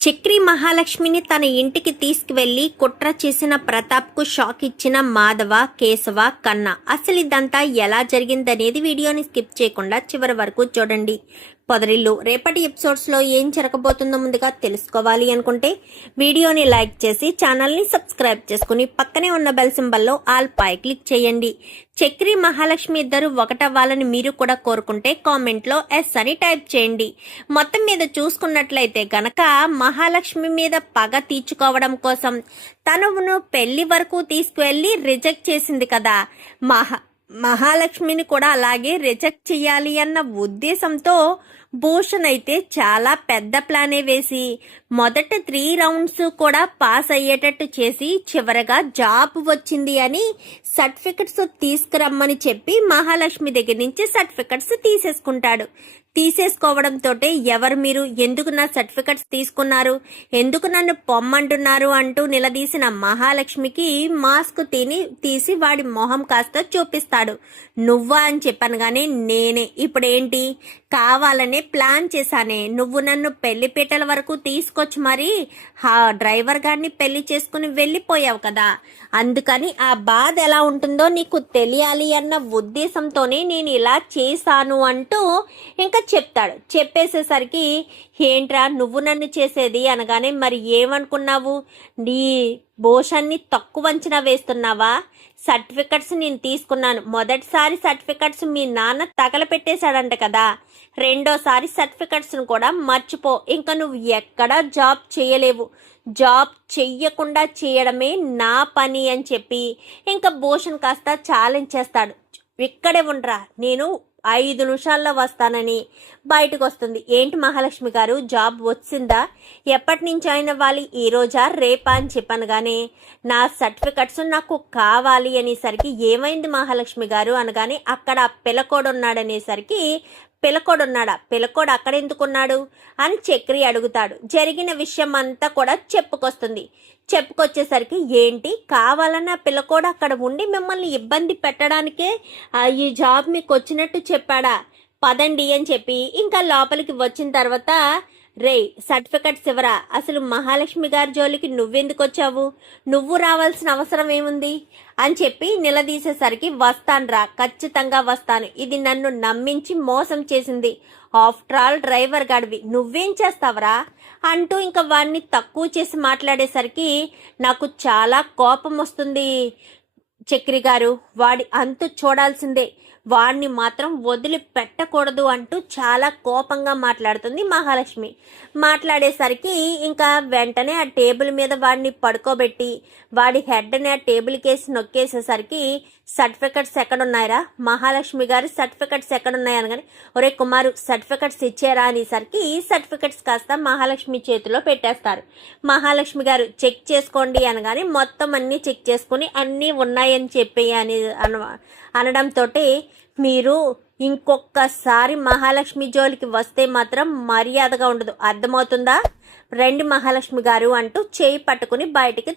చక్రి మహాలక్ష్మిని తన ఇంటికి తీసుకువెళ్లి కుట్ర చేసిన ప్రతాప్కు షాక్ ఇచ్చిన మాధవ, కేశవ, కన్న. అసలు ఇదంతా ఎలా జరిగిందనేది వీడియోని స్కిప్ చేయకుండా చివరి వరకు చూడండి. పొదరిల్లు రేపటి ఎపిసోడ్స్లో ఏం జరగబోతుందో ముందుగా తెలుసుకోవాలి అనుకుంటే వీడియోని లైక్ చేసి ఛానల్ని సబ్స్క్రైబ్ చేసుకుని పక్కనే ఉన్న బెల్ సింబల్లో ఆల్ పై క్లిక్ చేయండి. చక్రి మహాలక్ష్మి ఇద్దరు ఒకటవ్వాలని మీరు కూడా కోరుకుంటే కామెంట్లో ఎస్ అని టైప్ చేయండి. మొత్తం మీద చూసుకున్నట్లయితే గనక మహాలక్ష్మి మీద పగ తీర్చుకోవడం కోసం తనును పెళ్లి వరకు తీసుకువెళ్లి రిజెక్ట్ చేసింది కదా. మహాలక్ష్మిని కూడా అలాగే రిజెక్ట్ చేయాలి అన్న ఉద్దేశంతో భూషణ్ అయితే చాలా పెద్ద ప్లానే వేసి మొదట 3 రౌండ్స్ కూడా పాస్ అయ్యేటట్టు చేసి చివరగా జాబ్ వచ్చింది అని సర్టిఫికెట్స్ తీసుకురమ్మని చెప్పి మహాలక్ష్మి దగ్గర నుంచి సర్టిఫికెట్స్ తీసేసుకోవడంతో ఎవరు మీరు, ఎందుకు నా సర్టిఫికెట్స్ తీసుకున్నారు, ఎందుకు నన్ను పొమ్మంటున్నారు అంటూ నిలదీసిన మహాలక్ష్మికి మాస్క్ తీసి వాడి మొహం కాస్త చూపిస్తాడు. నువ్వా అని చెప్పాను గానీ నేనే. ఇప్పుడేంటి, కావాలనే ప్లాన్ చేశానే, నువ్వు నన్ను పెళ్లిపీటల వరకు తీసుకొచ్చి మరి డ్రైవర్ గారిని పెళ్లి చేసుకుని వెళ్ళిపోయావు కదా, అందుకని ఆ బాధ ఎలా ఉంటుందో నీకు తెలియాలి అన్న ఉద్దేశంతోనే నేను ఇలా చేశాను అంటూ ఇంకా చెప్తాడు. చెప్పేసేసరికి ఏంట్రా నువ్వు నన్ను చేసేది అనగానే మరి ఏమనుకున్నావు, నీ భూషణ్ని తక్కువ అంచనా వేస్తున్నావా? సర్టిఫికెట్స్ నేను తీసుకున్నాను. మొదటిసారి సర్టిఫికెట్స్ మీ నాన్న తగలపెట్టేశాడంట కదా, రెండోసారి సర్టిఫికెట్స్ను కూడా మర్చిపో. ఇంకా నువ్వు ఎక్కడా జాబ్ చేయలేవు, జాబ్ చెయ్యకుండా చేయడమే నా పని అని చెప్పి ఇంకా భూషణ్ కాస్త ఛాలెంజ్ చేస్తాడు. ఇక్కడే ఉండరా, నేను 5 నిమిషాల్లో వస్తానని బయటకు వస్తుంది. ఏంటి మహాలక్ష్మి గారు, జాబ్ వచ్చిందా, ఎప్పటి నుంచి అయిన వాళ్ళు, ఈ రోజా రేపా అని చెప్పాను కానీ నా సర్టిఫికెట్స్ నాకు కావాలి అనేసరికి ఏమైంది మహాలక్ష్మి గారు అనగానే అక్కడ పిల్లకోడు ఉన్నాడనేసరికి పిల్లకోడు అక్కడ ఎందుకున్నాడు అని చక్రి అడుగుతాడు. జరిగిన విషయం అంతా కూడా చెప్పుకొచ్చేసరికి ఏంటి కావాలన్న పిల్లకోడు అక్కడ ఉండి మిమ్మల్ని ఇబ్బంది పెట్టడానికే ఈ జాబ్ మీకు వచ్చినట్టు చెప్పాడా, పదండి అని చెప్పి ఇంకా లోపలికి వచ్చిన తర్వాత రే సర్టిఫికెట్స్ ఇవ్వరా, అసలు మహాలక్ష్మి గారి జోలికి నువ్వెందుకు వచ్చావు, నువ్వు రావాల్సిన అవసరం ఏముంది అని చెప్పి నిలదీసేసరికి వస్తానురా, ఖచ్చితంగా వస్తాను, ఇది నన్ను నమ్మించి మోసం చేసింది, ఆఫ్టర్ ఆల్ డ్రైవర్ గాడివి, నువ్వేం చేస్తావరా అంటూ ఇంకా వాడిని తక్కువ చేసి మాట్లాడేసరికి నాకు చాలా కోపం వస్తుంది చక్రి గారు, వాడి అంతు చూడాల్సిందే, వాడిని మాత్రం వదిలిపెట్టకూడదు అంటూ చాలా కోపంగా మాట్లాడుతుంది మహాలక్ష్మి. మాట్లాడేసరికి ఇంకా వెంటనే ఆ టేబుల్ మీద వాడిని పడుకోబెట్టి వాడి హెడ్ని ఆ టేబుల్ కేసి నొక్కేసేసరికి సర్టిఫికెట్స్ ఎక్కడున్నాయరా మహాలక్ష్మి గారు, సర్టిఫికెట్స్ ఎక్కడున్నాయి అనగానే ఒరే కుమారు సర్టిఫికెట్స్ ఇచ్చారా అనేసరికి ఈ సర్టిఫికెట్స్ కాస్త మహాలక్ష్మి చేతిలో పెట్టేస్తారు. మహాలక్ష్మి గారు చెక్ చేసుకోండి అనగానే మొత్తం అన్నీ చెక్ చేసుకుని అన్నీ ఉన్నాయని చెప్పి అనడంతో మీరు ఇంకొకసారి మహాలక్ష్మి జోలికి వస్తే మాత్రం మర్యాదగా ఉండదు, అర్థమవుతుందా, రండి మహాలక్ష్మి గారు అంటూ చేయి పట్టుకుని బయటికి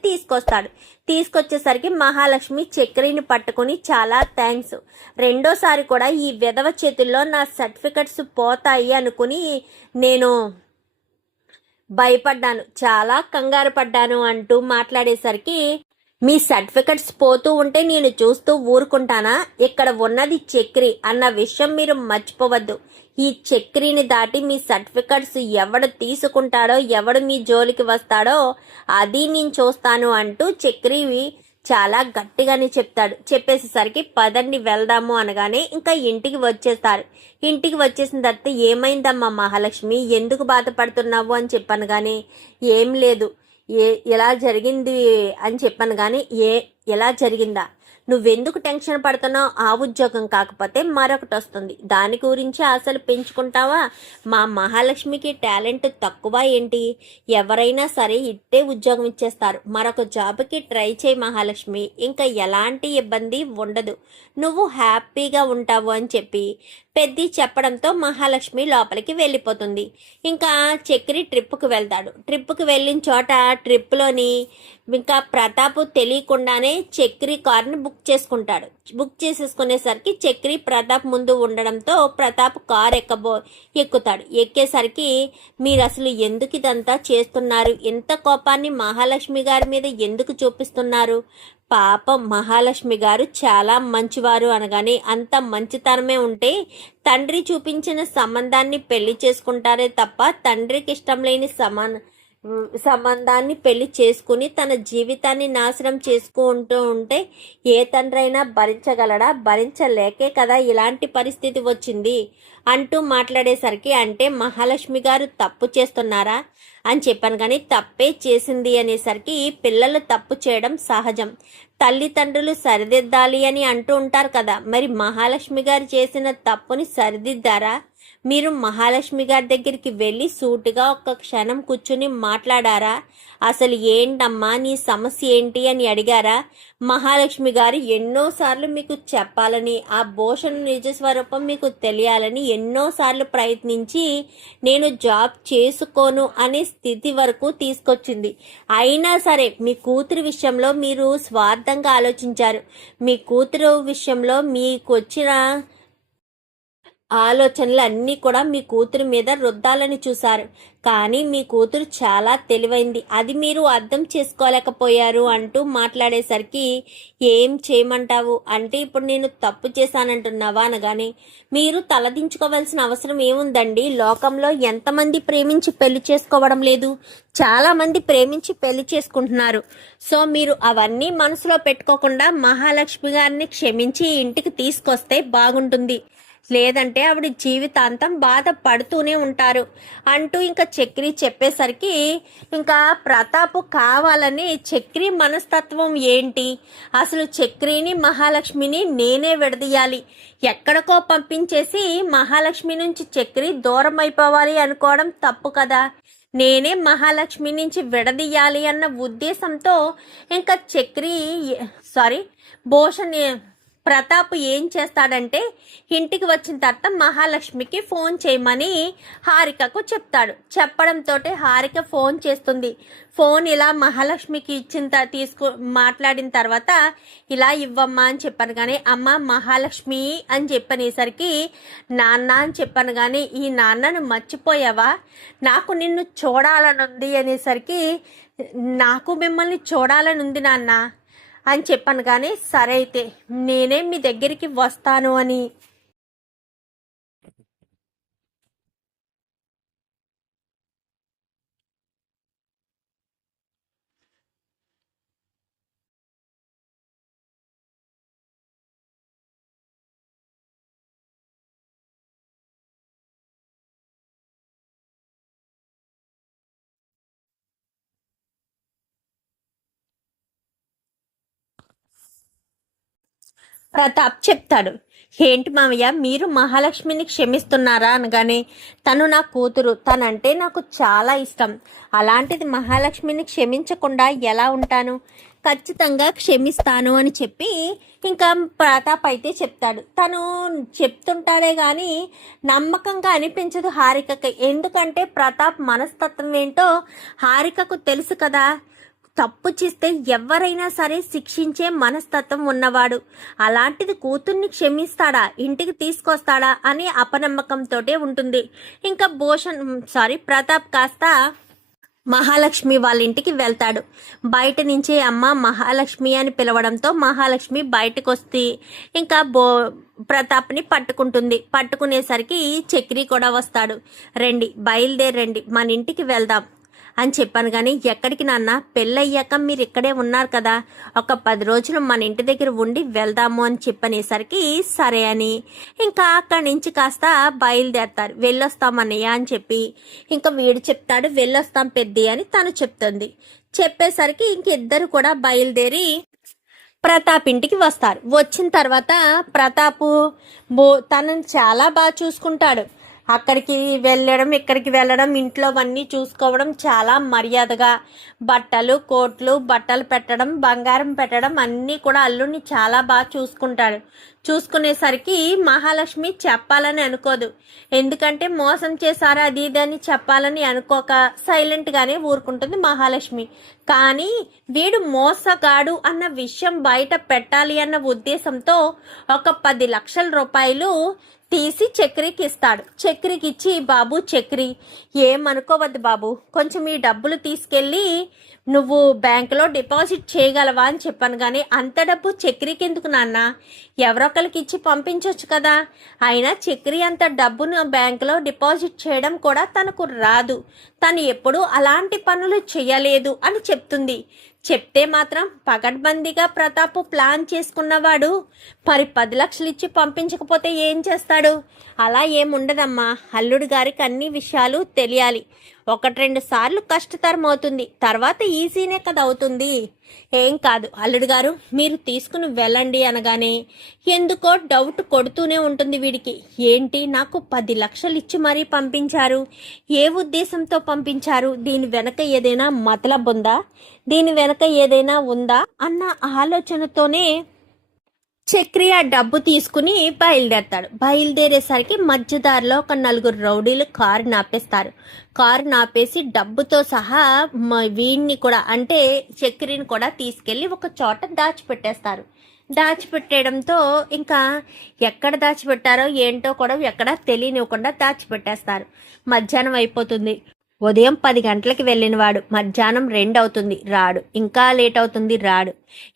తీసుకొచ్చేసరికి మహాలక్ష్మి చక్రిని పట్టుకుని చాలా థ్యాంక్స్, రెండోసారి కూడా ఈ విధవ చేతుల్లో నా సర్టిఫికెట్స్ పోతాయి అనుకుని నేను భయపడ్డాను, చాలా కంగారు పడ్డాను అంటూ మాట్లాడేసరికి మీ సర్టిఫికెట్స్ పోతూ ఉంటే నేను చూస్తూ ఊరుకుంటానా, ఇక్కడ ఉన్నది చక్రి అన్న విషయం మీరు మర్చిపోవద్దు, ఈ చక్రిని దాటి మీ సర్టిఫికెట్స్ ఎవడు తీసుకుంటాడో ఎవడు మీ జోలికి వస్తాడో అది నేను చూస్తాను అంటూ చక్రి చాలా గట్టిగానే చెప్తాడు. చెప్పేసేసరికి పదండి వెళ్దాము అనగానే ఇంకా ఇంటికి వచ్చేసిన తర్వాత ఏమైందమ్మా మహాలక్ష్మి, ఎందుకు బాధపడుతున్నావు అని చెప్పాను కానీ ఏం లేదు, ఎలా జరిగింది అని చెప్పాను కానీ ఎలా జరిగిందా, నువ్వెందుకు టెన్షన్ పడుతున్నావు, ఆ ఉద్యోగం కాకపోతే మరొకటి వస్తుంది, దాని గురించి అసలు పెంచుకుంటావా, మా మహాలక్ష్మికి టాలెంట్ తక్కువ ఏంటి, ఎవరైనా సరే ఇట్టే ఉద్యోగం ఇచ్చేస్తారు, మరొక జాబ్కి ట్రై చేయి మహాలక్ష్మి, ఇంకా ఎలాంటి ఇబ్బంది ఉండదు, నువ్వు హ్యాపీగా ఉంటావు అని చెప్పి పెద్ది చెప్పడంతో మహాలక్ష్మి లోపలికి వెళ్ళిపోతుంది. ఇంకా చక్రి ట్రిప్కి వెళ్తాడు. ట్రిప్కి వెళ్ళిన చోట ట్రిప్లోని ఇంకా ప్రతాప్ తెలియకుండానే చక్రి కార్ని బుక్ చేసుకుంటాడు. బుక్ చేసేసుకునేసరికి చక్రి ప్రతాప్ ముందు ఉండడంతో ప్రతాప్ కార్ ఎక్కుతాడు. ఎక్కేసరికి మీరు అసలు ఎందుకు ఇదంతా చేస్తున్నారు, ఇంత కోపాన్ని మహాలక్ష్మి గారి మీద ఎందుకు చూపిస్తున్నారు, పాపం మహాలక్ష్మి గారు చాలా మంచివారు అనగానే అంత మంచితనమే ఉంటే తండ్రి చూపించిన సంబంధాన్ని పెళ్లి చేసుకుంటారే తప్ప తండ్రికి ఇష్టం లేని సంబంధాన్ని పెళ్లి చేసుకుని తన జీవితాన్ని నాశనం చేసుకుంటూ ఉంటే ఏ తండ్రి అయినా భరించగలడా? భరించలేకే కదా ఇలాంటి పరిస్థితి వచ్చింది అంటూ మాట్లాడేసరికి, అంటే మహాలక్ష్మి గారు తప్పు చేస్తున్నారా అని చెప్పాను, కానీ తప్పే చేసింది అనేసరికి పిల్లలు తప్పు చేయడం సహజం, తల్లిదండ్రులు సరిదిద్దాలి అని అంటూ ఉంటారు కదా, మరి మహాలక్ష్మి గారు చేసిన తప్పుని సరిదిద్దారా? మీరు మహాలక్ష్మి గారి దగ్గరికి వెళ్ళి సూటిగా ఒక్క క్షణం కూర్చుని మాట్లాడారా? అసలు ఏంటమ్మా నీ సమస్య ఏంటి అని అడిగారా? మహాలక్ష్మి గారు ఎన్నోసార్లు మీకు చెప్పాలని, ఆ భూషణ్ నిజస్వరూపం మీకు తెలియాలని ఎన్నోసార్లు ప్రయత్నించి నేను జాబ్ చేసుకోను అనే స్థితి వరకు తీసుకొచ్చింది. అయినా సరే మీ కూతురు విషయంలో మీరు స్వార్థంగా ఆలోచించారు. మీ కూతురు విషయంలో మీకు వచ్చిన ఆలోచనలు అన్నీ కూడా మీ కూతురు మీద రుద్దాలని చూశారు. కానీ మీ కూతురు చాలా తెలివైంది, అది మీరు అర్థం చేసుకోలేకపోయారు అంటూ మాట్లాడేసరికి, ఏం చేయమంటావు అంటే ఇప్పుడు నేను తప్పు చేశానంటున్నావా అనగానే, మీరు తలదించుకోవాల్సిన అవసరం ఏముందండి? లోకంలో ఎంతమంది ప్రేమించి పెళ్లి చేసుకోవడం లేదు, చాలా మంది ప్రేమించి పెళ్లి చేసుకుంటున్నారు. సో మీరు అవన్నీ మనసులో పెట్టుకోకుండా మహాలక్ష్మి గారిని క్షమించి ఇంటికి తీసుకొస్తే బాగుంటుంది, లేదంటే ఆవిడ జీవితాంతం బాధపడుతూనే ఉంటారు అంటూ ఇంకా చక్రి చెప్పేసరికి, ఇంకా ప్రతాప్ కావాలని చక్రి మనస్తత్వం ఏంటి, అసలు చక్రిని మహాలక్ష్మిని నేనే విడదీయాలి, ఎక్కడికో పంపించేసి మహాలక్ష్మి నుంచి చక్రి దూరం అయిపోవాలి అనుకోవడం తప్పు కదా, నేనే మహాలక్ష్మి నుంచి విడదీయాలి అన్న ఉద్దేశంతో ఇంకా భూషణ్ ప్రతాప్ ఏం చేస్తాడంటే ఇంటికి వచ్చిన తర్వాత మహాలక్ష్మికి ఫోన్ చేయమని హారికకు చెప్తాడు. చెప్పడంతో హారిక ఫోన్ చేస్తుంది. ఫోన్ ఇలా మహాలక్ష్మికి మాట్లాడిన తర్వాత, ఇలా ఇవ్వమ్మా అని చెప్పాను కానీ, అమ్మ మహాలక్ష్మి అని చెప్పనేసరికి, నాన్న అని చెప్పాను కానీ ఈ నాన్నను మర్చిపోయావా, నాకు నిన్ను చూడాలనుంది అనేసరికి, నాకు మిమ్మల్ని చూడాలనుంది నాన్న అని చెప్పాను కానీ, సరే అయితే నేనే మీ దగ్గరికి వస్తాను అని ప్రతాప్ చెప్తాడు. ఏంటి మామయ్య మీరు మహాలక్ష్మిని క్షమిస్తున్నారా అనగానే, తను నా కూతురు, తనంటే నాకు చాలా ఇష్టం, అలాంటిది మహాలక్ష్మిని క్షమించకుండా ఎలా ఉంటాను, ఖచ్చితంగా క్షమిస్తాను అని చెప్పి ఇంకా ప్రతాప్ అయితే చెప్తాడు. తను చెప్తుంటాడే కానీ నమ్మకంగా అనిపించదు హారికకి, ఎందుకంటే ప్రతాప్ మనస్తత్వం ఏంటో హారికకు తెలుసు కదా, తప్పు చేస్తే ఎవరైనా సరే శిక్షించే మనస్తత్వం ఉన్నవాడు, అలాంటిది కూతుర్ని క్షమిస్తాడా, ఇంటికి తీసుకొస్తాడా అని అపనమ్మకంతో ఉంటుంది. ఇంకా ప్రతాప్ కాస్త మహాలక్ష్మి వాళ్ళ ఇంటికి వెళ్తాడు. బయట నుంచి అమ్మ మహాలక్ష్మి అని పిలవడంతో మహాలక్ష్మి బయటకు వస్తే ఇంకా ప్రతాప్ని పట్టుకుంటుంది. పట్టుకునేసరికి చక్రి కూడా వస్తాడు. రండి బయలుదేరండి మన ఇంటికి వెళ్దాం అని చెప్పాను కానీ, ఎక్కడికి నాన్న, పెళ్ళయ్యాక మీరు ఇక్కడే ఉన్నారు కదా, ఒక 10 రోజులు మన ఇంటి దగ్గర ఉండి వెళ్దాము అని చెప్పనేసరికి సరే అని ఇంకా అక్కడి నుంచి కాస్త బయలుదేరతారు. వెళ్ళొస్తామన్నయ్య అని చెప్పి ఇంకా వీడు చెప్తాడు, వెళ్ళొస్తాం పెద్ది అని తను చెప్తుంది. చెప్పేసరికి ఇంకిద్దరు కూడా బయలుదేరి ప్రతాప్ ఇంటికి వస్తారు. వచ్చిన తర్వాత ప్రతాపు తనని చాలా బాగా చూసుకుంటాడు. అక్కడికి వెళ్ళడం ఇక్కడికి వెళ్ళడం ఇంట్లోవన్నీ చూసుకోవడం చాలా మర్యాదగా బట్టలు కోట్లు బట్టలు పెట్టడం బంగారం పెట్టడం అన్నీ కూడా అల్లుడిని చాలా బాగా చూసుకుంటాడు. చూసుకునేసరికి మహాలక్ష్మి చెప్పాలని అనుకోదు. ఎందుకంటే మోసం చేశారా అది ఇది అని చెప్పాలని అనుకోక సైలెంట్గానే ఊరుకుంటుంది మహాలక్ష్మి. కానీ వీడు మోసగాడు అన్న విషయం బయట పెట్టాలి అన్న ఉద్దేశంతో ఒక 10 లక్షల రూపాయలు తీసి చక్రికి ఇస్తాడు. చక్రికి ఇచ్చి, బాబు చక్రి, ఏమనుకోవద్దు బాబు, కొంచెం ఈ డబ్బులు తీసుకెళ్ళి నువ్వు బ్యాంకులో డిపాజిట్ చేయగలవా అని చెప్పాను. కానీ అంత డబ్బు చక్రికి ఎందుకు నాన్న, ఎవరొకరికి ఇచ్చి పంపించవచ్చు కదా. అయినా చక్రి అంత డబ్బును బ్యాంకులో డిపాజిట్ చేయడం కూడా తనకు రాదు, తను ఎప్పుడూ అలాంటి పనులు చేయలేదు అని చెప్తుంది. చెప్తే మాత్రం పకడ్బందీగా ప్రతాప్ ప్లాన్ చేసుకున్నవాడు మరి 10 లక్షలు ఇచ్చి పంపించకపోతే ఏం చేస్తాడు? అలా ఏముండదమ్మా, అల్లుడు గారికి అన్ని విషయాలు తెలియాలి. 1-2 సార్లు కష్టతరం అవుతుంది, తర్వాత ఈజీనే కదా అవుతుంది. ఏం కాదు అల్లుడు గారు, మీరు తీసుకుని వెళ్ళండి అనగానే ఎందుకో డౌట్ కొడుతూనే ఉంటుంది వీడికి. ఏంటి, నాకు 10 లక్షలు ఇచ్చి మరీ పంపించారు, ఏ ఉద్దేశంతో పంపించారు, దీని వెనక ఏదైనా మతలబ్ ఉందా, దీని వెనక ఏదైనా ఉందా అన్న ఆలోచనతోనే చక్రి ఆ డబ్బు తీసుకుని బయలుదేరతాడు. బయలుదేరేసరికి మధ్యదారిలో ఒక 4 రౌడీలు కారు నాపేస్తారు. కారు నాపేసి డబ్బుతో సహా వీడిని కూడా అంటే చక్రిని కూడా తీసుకెళ్లి ఒక చోట దాచిపెట్టేస్తారు. దాచిపెట్టేయడంతో ఇంకా ఎక్కడ దాచిపెట్టారో ఏంటో కూడా ఎక్కడ తెలియనివ్వకుండా దాచిపెట్టేస్తారు. మధ్యాహ్నం అయిపోతుంది. ఉదయం 10 గంటలకి వెళ్ళినవాడు మధ్యాహ్నం 2 అవుతుంది రాడు, ఇంకా లేట్ అవుతుంది రాడు.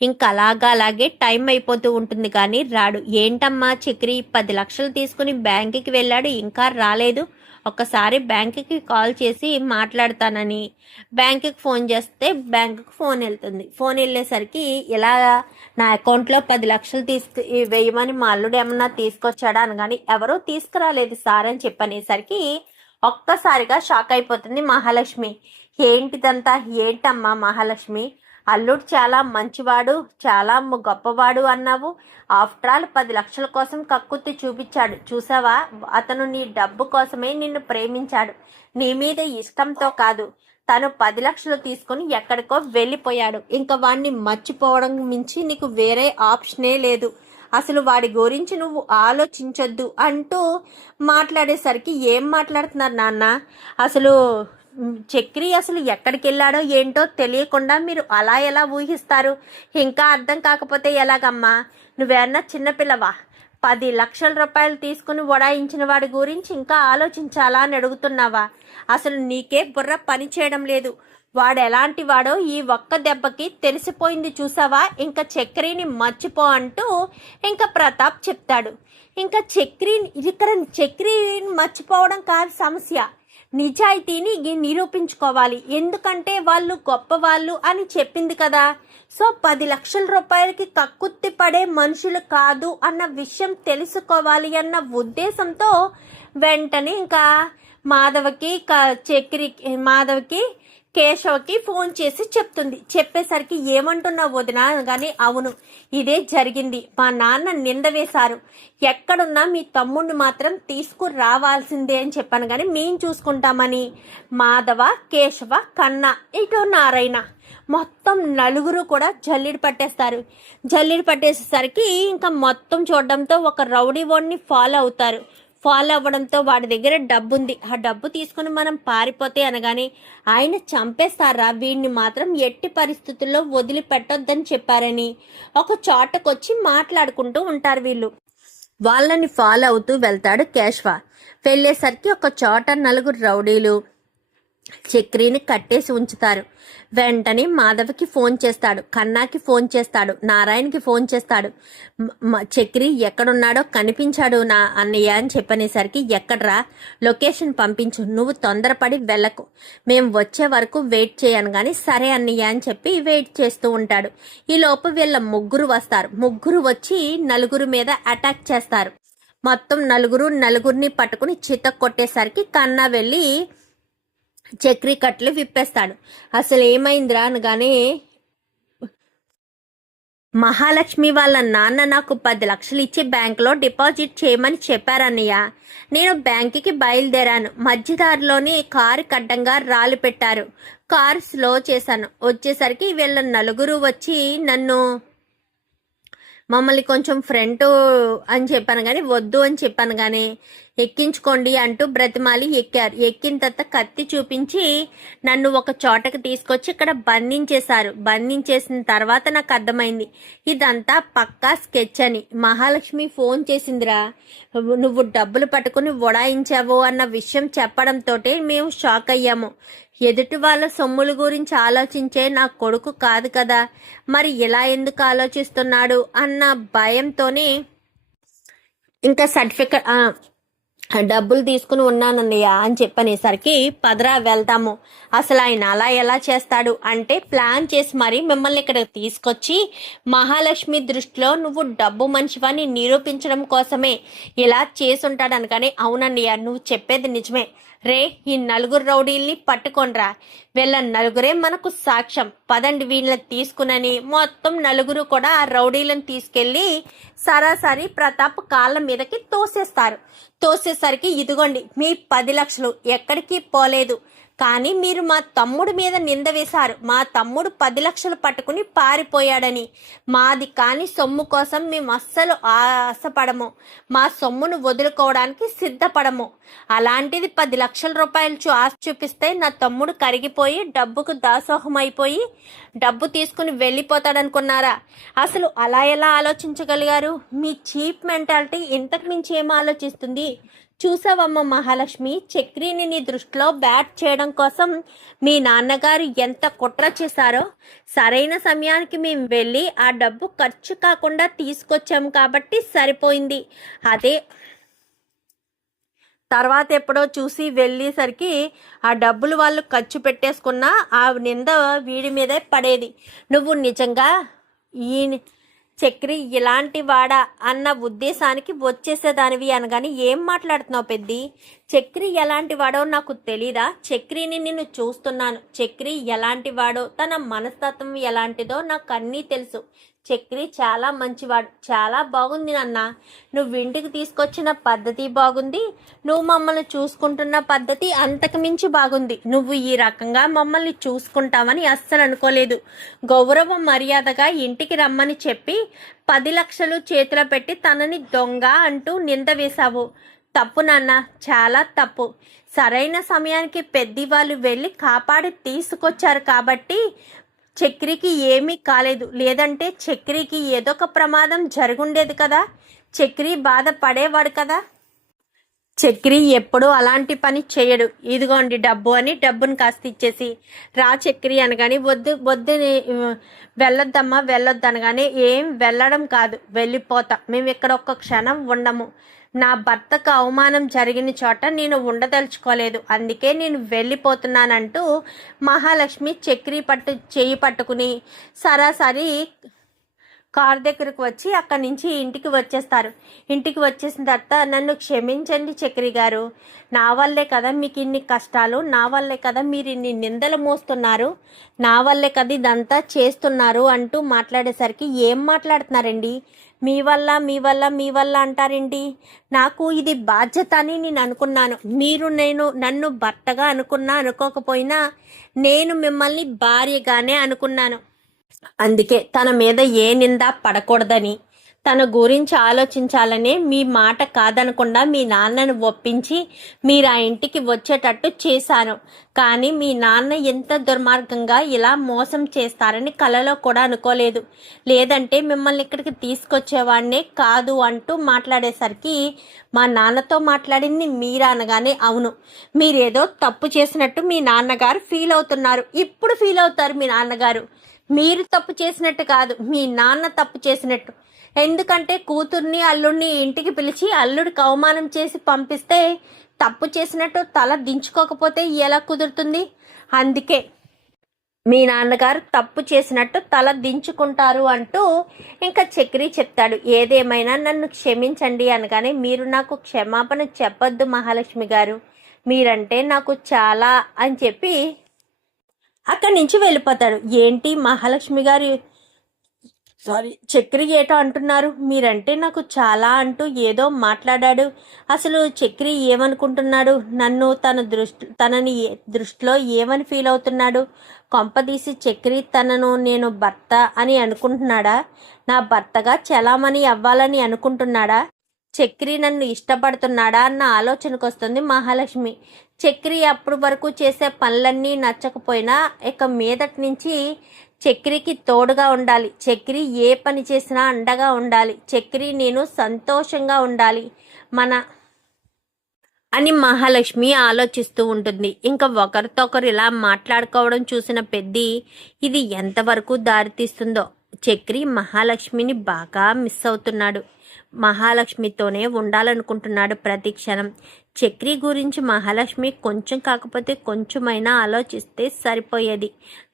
ఇంకా అలాగే టైం అయిపోతూ ఉంటుంది కానీ రాడు. ఏంటమ్మా చక్రి 10 లక్షలు తీసుకుని బ్యాంకుకి వెళ్ళాడు ఇంకా రాలేదు, ఒక్కసారి బ్యాంకుకి కాల్ చేసి మాట్లాడతానని బ్యాంకుకి ఫోన్ చేస్తే బ్యాంకుకి ఫోన్ వెళ్తుంది. ఫోన్ వెళ్ళేసరికి ఇలా నా అకౌంట్లో 10 లక్షలు వేయమని మా అల్లుడు ఏమన్నా తీసుకొచ్చాడా అనగాని ఎవరూ తీసుకురాలేదు సార్ అని చెప్పనేసరికి ఒక్కసారిగా షాక్ అయిపోతుంది మహాలక్ష్మి. ఏంటిదంతా, ఏంటమ్మా మహాలక్ష్మి, అల్లుడు చాలా మంచివాడు చాలా గొప్పవాడు అన్నావు, ఆఫ్టర్ ఆల్ 10 లక్షల కోసం కక్కుర్తి చూపించాడు చూసావా, అతను నీ డబ్బు కోసమే నిన్ను ప్రేమించాడు, నీ మీద ఇష్టంతో కాదు. తను 10 లక్షలు తీసుకుని ఎక్కడికో వెళ్ళిపోయాడు, ఇంకా వాడిని మర్చిపోవడం మించి నీకు వేరే ఆప్షనే లేదు, అసలు వాడి గురించి నువ్వు ఆలోచించొద్దు అంటూ మాట్లాడేసరికి ఏం మాట్లాడుతున్నారు నాన్న, అసలు చక్రి అసలు ఎక్కడికి వెళ్ళాడో ఏంటో తెలియకుండా మీరు అలా ఎలా ఊహిస్తారు, ఇంకా అర్థం కాకపోతే ఎలాగమ్మా, నువ్వేమన్నా చిన్నపిల్లవా, 10 లక్షల రూపాయలు తీసుకుని ఉడాయించిన వాడి గురించి ఇంకా ఆలోచించాలా అని అడుగుతున్నావా, అసలు నీకే బుర్ర పని చేయడం లేదు, వాడు ఎలాంటి వాడో ఈ ఒక్క దెబ్బకి తెలిసిపోయింది చూసావా, ఇంకా చక్రిని మర్చిపో అంటూ ఇంకా ప్రతాప్ చెప్తాడు. ఇంకా ఇక్కడ చక్రిని మర్చిపోవడం కాదు సమస్య, నిజాయితీని నిరూపించుకోవాలి, ఎందుకంటే వాళ్ళు గొప్పవాళ్ళు అని చెప్పింది కదా. సో 10 లక్షల రూపాయలకి కక్కుత్తి పడే మనుషులు కాదు అన్న విషయం తెలుసుకోవాలి అన్న ఉద్దేశంతో వెంటనే ఇంకా మాధవకి కేశవకి ఫోన్ చేసి చెప్తుంది. చెప్పేసరికి ఏమంటున్నావు వదిన అనగానే అవును ఇదే జరిగింది, మా నాన్న నింద వేశారు, ఎక్కడున్నా మీ తమ్ముడిని మాత్రం తీసుకురావాల్సిందే అని చెప్పాను కానీ మేము చూసుకుంటామని మాధవ కేశవ కన్న ఇటు నారాయణ మొత్తం 4 కూడా జల్లిడి పట్టేస్తారు. జల్లిడి పట్టేసేసరికి ఇంకా మొత్తం చూడడంతో ఒక రౌడీ వాడిని ఫాలో అవుతారు. ఫాలో అవ్వడంతో వాడి దగ్గర డబ్బు ఉంది, ఆ డబ్బు తీసుకుని మనం పారిపోతే అనగానే ఆయన చంపేస్తారా, వీడిని మాత్రం ఎట్టి పరిస్థితుల్లో వదిలిపెట్టొద్దని చెప్పారని ఒక చోటకొచ్చి మాట్లాడుకుంటూ ఉంటారు వీళ్ళు. వాళ్ళని ఫాలో అవుతూ వెళ్తాడు కేశవ. వెళ్ళేసరికి ఒక చోట 4 రౌడీలు చక్రిని కట్టేసి ఉంచుతారు. వెంటనే మాధవ్కి ఫోన్ చేస్తాడు, కన్నాకి ఫోన్ చేస్తాడు, నారాయణకి ఫోన్ చేస్తాడు. చక్రి ఎక్కడున్నాడో కనిపించాడు నా అన్నయ్య అని చెప్పనేసరికి ఎక్కడ్రా, లొకేషన్ పంపించు, నువ్వు తొందరపడి వెళ్ళకు, మేము వచ్చే వరకు వెయిట్ చేయను కానీ సరే అన్నయ్య అని చెప్పి వెయిట్ చేస్తూ ఉంటాడు. ఈ లోపు వీళ్ళ 3 వస్తారు. 3 వచ్చి 4 మీద అటాక్ చేస్తారు. మొత్తం 4ని పట్టుకుని చితక్ కొట్టేసరికి కన్నా వెళ్ళి చక్రి కట్లు విప్పేస్తాడు. అసలు ఏమైందిరా అనగానే మహాలక్ష్మి వాళ్ళ నాన్న నాకు 10 లక్షలు ఇచ్చి బ్యాంకులో డిపాజిట్ చేయమని చెప్పారన్నయ్య. నేను బ్యాంకుకి బయలుదేరాను. మధ్యదారిలోని కారు అడ్డంగా రాళ్ళు పెట్టారు. కారు స్లో చేశాను. వచ్చేసరికి వీళ్ళ నలుగురు వచ్చి మమ్మల్ని కొంచెం ఫ్రంట్ అని చెప్పాను కానీ వద్దు అని చెప్పాను కానీ ఎక్కించుకోండి అంటూ బ్రతిమాలి ఎక్కారు. ఎక్కిన తర్వాత కత్తి చూపించి నన్ను ఒక చోటకి తీసుకొచ్చి ఇక్కడ బంధించేశారు. బంధించేసిన తర్వాత నాకు అర్థమైంది ఇదంతా పక్కా స్కెచ్ అని. మహాలక్ష్మి ఫోన్ చేసిందిరా, నువ్వు డబ్బులు పట్టుకుని ఉడాయించావు అన్న విషయం చెప్పడంతో మేము షాక్ అయ్యాము. ఎదుటి వాళ్ళ సొమ్ముల గురించి ఆలోచించే నా కొడుకు కాదు కదా, మరి ఇలా ఎందుకు ఆలోచిస్తున్నాడు అన్న భయంతోనే ఇంకా సర్టిఫికెట్ డబ్బులు తీసుకుని ఉన్నానన్నయ్య అని చెప్పనేసరికి పదరా వెళ్తాము. అసలు ఆయన అలా ఎలా చేస్తాడు అంటే ప్లాన్ చేసి మరి మిమ్మల్ని ఇక్కడ తీసుకొచ్చి మహాలక్ష్మి దృష్టిలో నువ్వు డబ్బు మనిషివని నిరూపించడం కోసమే ఇలా చేసుంటాడు అనగానే అవునన్నయ్య నువ్వు చెప్పేది నిజమే. రే ఈ 4 రౌడీల్ని పట్టుకొనరా, వీళ్ళ 4 మనకు సాక్ష్యం, పదండి వీళ్ళని తీసుకునని మొత్తం 4 కూడా ఆ రౌడీలను తీసుకెళ్లి సరాసరి ప్రతాప్ కాళ్ళ మీదకి తోసేస్తారు. తోసేసరికి ఇదిగోండి మీ 10 లక్షలు ఎక్కడికి పోలేదు, కానీ మీరు మా తమ్ముడి మీద నింద వేశారు. మా తమ్ముడు 10 లక్షలు పట్టుకుని పారిపోయాడని. మాది కాని సొమ్ము కోసం మేము అస్సలు ఆశపడము, మా సొమ్మును వదులుకోవడానికి సిద్ధపడము. అలాంటిది 10 లక్షల రూపాయలు ఆశ చూపిస్తే నా తమ్ముడు కరిగిపోయి డబ్బుకు దాసోహం అయిపోయి డబ్బు తీసుకుని వెళ్ళిపోతాడనుకున్నారా? అసలు అలా ఎలా ఆలోచించగలిగారు? మీ చీప్ మెంటాలిటీ ఇంతకు మించి ఏం ఆలోచిస్తుంది? చూసావమ్మ మహాలక్ష్మి, చక్రిని నీ దృష్టిలో బ్యాట్ చేయడం కోసం మీ నాన్నగారు ఎంత కుట్ర చేశారో. సరైన సమయానికి మేము వెళ్ళి ఆ డబ్బు ఖర్చు కాకుండా తీసుకొచ్చాము కాబట్టి సరిపోయింది. అదే తర్వాత ఎప్పుడో చూసి వెళ్ళేసరికి ఆ డబ్బులు వాళ్ళు ఖర్చు పెట్టేసుకున్నా ఆ నింద వీడి మీదే పడేది. నువ్వు నిజంగా ఈ చక్రి ఇలాంటి వాడా అన్న ఉద్దేశానికి వచ్చేసేదానివి అనగాని ఏం మాట్లాడుతున్నావు పెద్ది? చక్రి ఎలాంటి వాడో నాకు తెలీదా? చక్రిని నిన్ను చూస్తున్నాను. చక్రి ఎలాంటి వాడో తన మనస్తత్వం ఎలాంటిదో నాకు అన్నీ తెలుసు. చక్రి చాలా మంచివాడు. చాలా బాగుంది నాన్న, నువ్వు ఇంటికి తీసుకొచ్చిన పద్ధతి బాగుంది, నువ్వు మమ్మల్ని చూసుకుంటున్న పద్ధతి అంతకు మించి బాగుంది. నువ్వు ఈ రకంగా మమ్మల్ని చూసుకుంటావని అస్సలు అనుకోలేదు. గౌరవ మర్యాదగా ఇంటికి రమ్మని చెప్పి 10 లక్షలు చేతిలో పెట్టి తనని దొంగ అంటూ నింద వేశావు. తప్పు నాన్న, చాలా తప్పు. సరైన సమయానికి పెద్ద వాళ్ళు వెళ్ళి కాపాడి తీసుకొచ్చారు కాబట్టి చక్రికి ఏమీ కాలేదు. లేదంటే చక్రికి ఏదో ఒక ప్రమాదం జరుగుండేది కదా, చక్రి బాధపడేవాడు కదా. చక్రి ఎప్పుడు అలాంటి పని చేయడు. ఇదిగోండి డబ్బు అని డబ్బును కాస్త ఇచ్చేసి రా చక్రి అనగానే వద్దు వెళ్ళొద్దమ్మా వెళ్ళొద్దు అనగానే ఏం వెళ్ళడం కాదు, వెళ్ళిపోతా, మేము ఇక్కడ ఒక్క క్షణం ఉండము. నా భర్తకు అవమానం జరిగిన చోట నేను ఉండదలుచుకోలేదు, అందుకే నేను వెళ్ళిపోతున్నానంటూ మహాలక్ష్మి చక్రి చెయ్యి పట్టుకుని సరాసరి కార్ దగ్గరకు వచ్చి అక్కడి నుంచి ఇంటికి వచ్చేస్తారు. ఇంటికి వచ్చేసిన తర్వాత నన్ను క్షమించండి చక్రి గారు, నా వల్లే కదా మీకు ఇన్ని కష్టాలు, నా వల్లే కదా మీరు ఇన్ని నిందలు మోస్తున్నారు, నా వల్లే కదా ఇదంతా చేస్తున్నారు అంటూ మాట్లాడేసరికి ఏం మాట్లాడుతున్నారండి? మీ వల్ల మీ వల్ల మీ వల్ల అంటారేంటి? నాకు ఇది బాధ్యత అని నేను అనుకున్నాను. మీరు నన్ను భర్తగా అనుకున్నా అనుకోకపోయినా నేను మిమ్మల్ని భార్యగానే అనుకున్నాను. అందుకే తన మీద ఏ నింద పడకూడదని, తన గురించి ఆలోచించాలనే మీ మాట కాదనకుండా మీ నాన్నను ఒప్పించి మీరు ఆ ఇంటికి వచ్చేటట్టు చేశాను. కానీ మీ నాన్న ఎంత దుర్మార్గంగా ఇలా మోసం చేస్తారని కలలో కూడా అనుకోలేదు. లేదంటే మిమ్మల్ని ఇక్కడికి తీసుకొచ్చేవాడినే కాదు అంటూ మాట్లాడేసరికి మా నాన్నతో మాట్లాడింది మీరా అనగానే అవును, మీరేదో తప్పు చేసినట్టు మీ నాన్నగారు ఫీల్ అవుతున్నారు. ఇప్పుడు ఫీల్ అవుతారు మీ నాన్నగారు. మీరు తప్పు చేసినట్టు కాదు, మీ నాన్న తప్పు చేసినట్టు. ఎందుకంటే కూతుర్ని అల్లుడిని ఇంటికి పిలిచి అల్లుడికి అవమానం చేసి పంపిస్తే తప్పు చేసినట్టు తల దించుకోకపోతే ఎలా కుదురుతుంది? అందుకే మీ నాన్నగారు తప్పు చేసినట్టు తల దించుకుంటారు అంటూ ఇంకా చక్రి చెప్తాడు. ఏదేమైనా నన్ను క్షమించండి అనగానే మీరు నాకు క్షమాపణ చెప్పొద్దు మహాలక్ష్మి గారు, మీరంటే నాకు చాలా అని చెప్పి అక్కడి నుంచి వెళ్ళిపోతాడు. ఏంటి మహాలక్ష్మి గారు సారీ చక్రి ఏటో అంటున్నారు, మీరంటే నాకు చాలా అంటూ ఏదో మాట్లాడాడు. అసలు చక్రి ఏమనుకుంటున్నాడు, నన్ను తనని దృష్టిలో ఏమని ఫీల్ అవుతున్నాడు? కొంపదీసి చక్రి తనను నేను భర్త అని అనుకుంటున్నాడా? నా భర్తగా చలామణి అవ్వాలని అనుకుంటున్నాడా? చక్రి నన్ను ఇష్టపడుతున్నాడా అన్న ఆలోచనకు వస్తుంది మహాలక్ష్మి. చక్రి అప్పుడు వరకు చేసే పనులన్నీ నచ్చకపోయినా ఇక మీదటి నుంచి చక్రికి తోడుగా ఉండాలి, చక్రి ఏ పని చేసినా అండగా ఉండాలి, చక్రి నేను సంతోషంగా ఉండాలి అని మహాలక్ష్మి ఆలోచిస్తూ ఉంటుంది. ఇంకా ఒకరితో ఒకరు ఇలా మాట్లాడుకోవడం చూసిన పెద్ది ఇది ఎంతవరకు దారితీస్తుందో. చక్రి మహాలక్ష్మిని బాగా మిస్ అవుతున్నాడు, మహాలక్ష్మితోనే ఉండాలనుకుంటున్నాడు ప్రతి క్షణం. చక్రి గురించి మహాలక్ష్మి కొంచెం కాకపోతే కొంచెమైనా ఆలోచిస్తే సరిపోయేది.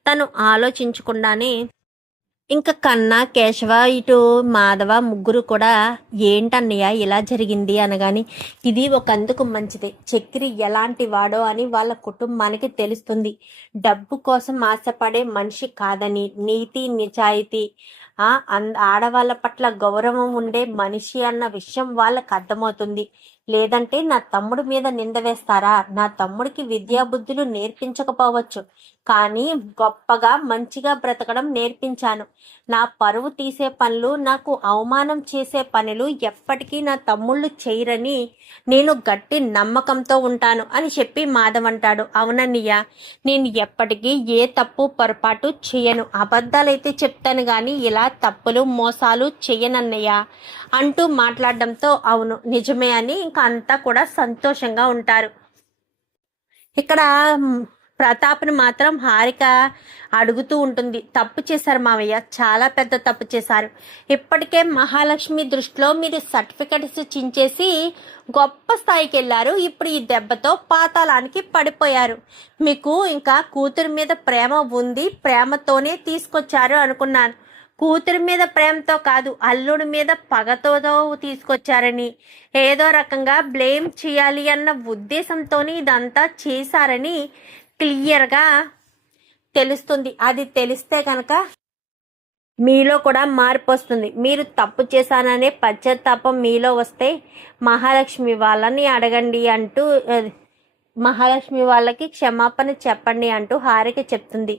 తను ఆలోచించకుండానే ఇంకా కన్నా, కేశవ, ఇటు మాధవ ముగ్గురు కూడా ఏంటన్నయ్య ఇలా జరిగింది అనగాని, ఇది ఒకందుకు మంచిదే, చక్రి ఎలాంటి వాడో అని వాళ్ళ కుటుంబానికి తెలుస్తుంది. డబ్బు కోసం ఆశపడే మనిషి కాదని, నీతి నిజాయితీ ఆడవాళ్ళ పట్ల గౌరవం ఉండే మనిషి అన్న విషయం వాళ్ళకి అర్థమవుతుంది. లేదంటే నా తమ్ముడి మీద నింద వేస్తారా? నా తమ్ముడికి విద్యాబుద్ధులు నేర్పించకపోవచ్చు, కానీ గొప్పగా మంచిగా బ్రతకడం నేర్పించాను. నా పరువు తీసే పనులు, నాకు అవమానం చేసే పనులు ఎప్పటికీ నా తమ్ముళ్ళు చేయరని నేను గట్టి నమ్మకంతో ఉంటాను అని చెప్పి మాధవ్ అంటాడు. అవునన్నయ్య, నేను ఎప్పటికీ ఏ తప్పు పొరపాటు చేయను, అబద్ధాలైతే చెప్తాను కానీ ఇలా తప్పులు మోసాలు చెయ్యనన్నయ్య అంటూ మాట్లాడడంతో అవును నిజమే అని ఇంకా అంతా కూడా సంతోషంగా ఉంటారు. ఇక్కడ ప్రతాప్ని మాత్రం హారిక అడుగుతూ ఉంటుంది, తప్పు చేశారు మావయ్య, చాలా పెద్ద తప్పు చేశారు. ఇప్పటికే మహాలక్ష్మి దృష్టిలో మీరు సర్టిఫికెట్స్ చించేసి గొప్ప స్థాయికి వెళ్ళారు, ఇప్పుడు ఈ దెబ్బతో పాతాళానికి పడిపోయారు. మీకు ఇంకా కూతురు మీద ప్రేమ ఉంది, ప్రేమతోనే తీసుకొచ్చారు అనుకున్నాను. కూతురి మీద ప్రేమతో కాదు, అల్లుడి మీద పగతో తీసుకొచ్చారని, ఏదో రకంగా బ్లేమ్ చేయాలి అన్న ఉద్దేశంతోని ఇదంతా చేశారని క్లియర్గా తెలుస్తుంది. అది తెలిస్తే కనుక మీలో కూడా మార్పు వస్తుంది. మీరు తప్పు చేశాననే పశ్చాత్తాపం మీలో వస్తే మహాలక్ష్మి వాళ్ళని అడగండి అంటూ, మహాలక్ష్మి వాళ్ళకి క్షమాపణ చెప్పండి అంటూ హారిక చెప్తుంది.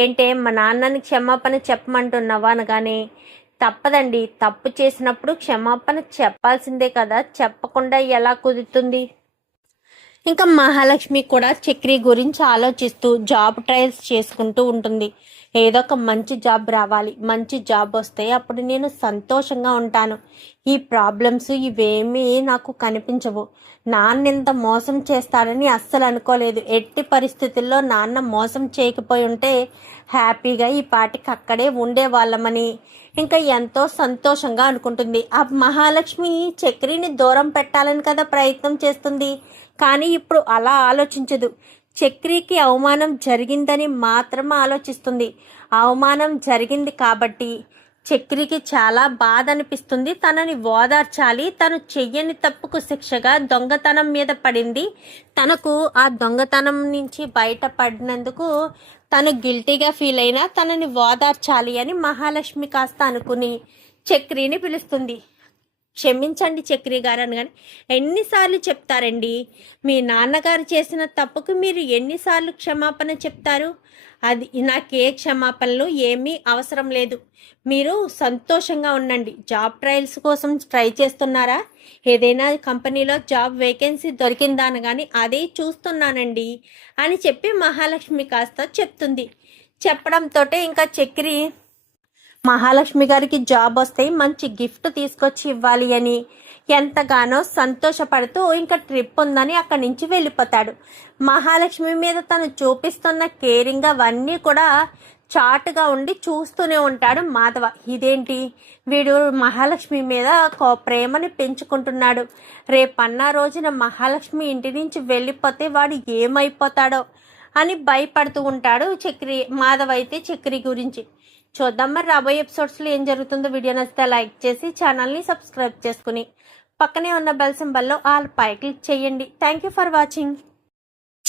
ఏంటే మా నాన్నని క్షమాపణ చెప్పమంటున్నావా అనగానే, తప్పదండి, తప్పు చేసినప్పుడు క్షమాపణ చెప్పాల్సిందే కదా, చెప్పకుండా ఎలా కుదురుతుంది? ఇంకా మహాలక్ష్మి కూడా చక్రి గురించి ఆలోచిస్తూ జాబ్ ట్రయల్స్ చేసుకుంటూ ఉంటుంది. ఏదో ఒక మంచి జాబ్ రావాలి, మంచి జాబ్ వస్తే అప్పుడు నేను సంతోషంగా ఉంటాను. ఈ ప్రాబ్లమ్స్ ఇవేమీ నాకు కనిపించవు. నాన్న ఇంత మోసం చేస్తాడని అస్సలు అనుకోలేదు. ఎట్టి పరిస్థితుల్లో నాన్న మోసం చేయకపోయి ఉంటే హ్యాపీగా ఈ పాటికి అక్కడే ఉండేవాళ్ళమని ఇంకా ఎంతో సంతోషంగా అనుకుంటుంది. ఆ మహాలక్ష్మి చక్రిని దూరం పెట్టాలని కదా ప్రయత్నం చేస్తుంది, కానీ ఇప్పుడు అలా ఆలోచించదు. చక్రికి అవమానం జరిగిందని మాత్రం ఆలోచిస్తుంది. అవమానం జరిగింది కాబట్టి చక్రికి చాలా బాధ అనిపిస్తుంది. తనని ఓదార్చాలి, తను చెయ్యని తప్పుకు శిక్షగా దొంగతనం మీద పడింది, తనకు ఆ దొంగతనం నుంచి బయటపడినందుకు తను గిల్టీగా ఫీల్ అయినా తనని ఓదార్చాలి అని మహాలక్ష్మి కాస్త అనుకుని చక్రిని పిలుస్తుంది. క్షమించండి చక్రి గారు అనగానే, ఎన్నిసార్లు చెప్తారండి, మీ నాన్నగారు చేసిన తప్పుకు మీరు ఎన్నిసార్లు క్షమాపణ చెప్తారు? అది నాకే క్షమాపణలు ఏమీ అవసరం లేదు, మీరు సంతోషంగా ఉండండి. జాబ్ ట్రయల్స్ కోసం ట్రై చేస్తున్నారా? ఏదైనా కంపెనీలో జాబ్ వేకెన్సీ దొరికిందా అనగాని, అదే చూస్తున్నానండి అని చెప్పి మహాలక్ష్మి కాస్త చెప్తుంది. చెప్పడంతో ఇంకా చక్రి మహాలక్ష్మి గారికి జాబ్ వస్తే మంచి గిఫ్ట్ తీసుకొచ్చి ఇవ్వాలి అని ఎంతగానో సంతోషపడుతూ ఇంకా ట్రిప్ ఉందని అక్కడి నుంచి వెళ్ళిపోతాడు. మహాలక్ష్మి మీద తను చూపిస్తున్న కేరింగ్ అవన్నీ కూడా చాటుగా ఉండి చూస్తూనే ఉంటాడు మాధవ. ఇదేంటి, వీడు మహాలక్ష్మి మీద ప్రేమని పెంచుకుంటున్నాడు, రేపన్నా రోజున మహాలక్ష్మి ఇంటి నుంచి వెళ్ళిపోతే వాడు ఏమైపోతాడో అని భయపడుతూ ఉంటాడు చక్రి. మాధవ్ అయితే చక్రి గురించి చూద్దాం మరి రాబోయే ఎపిసోడ్స్లో ఏం జరుగుతుందో. వీడియో నచ్చితే లైక్ చేసి ఛానల్ని సబ్స్క్రైబ్ చేసుకుని పక్కనే ఉన్న బెల్ సింబల్లో ఆల్ పై క్లిక్ చేయండి. Thank you for watching.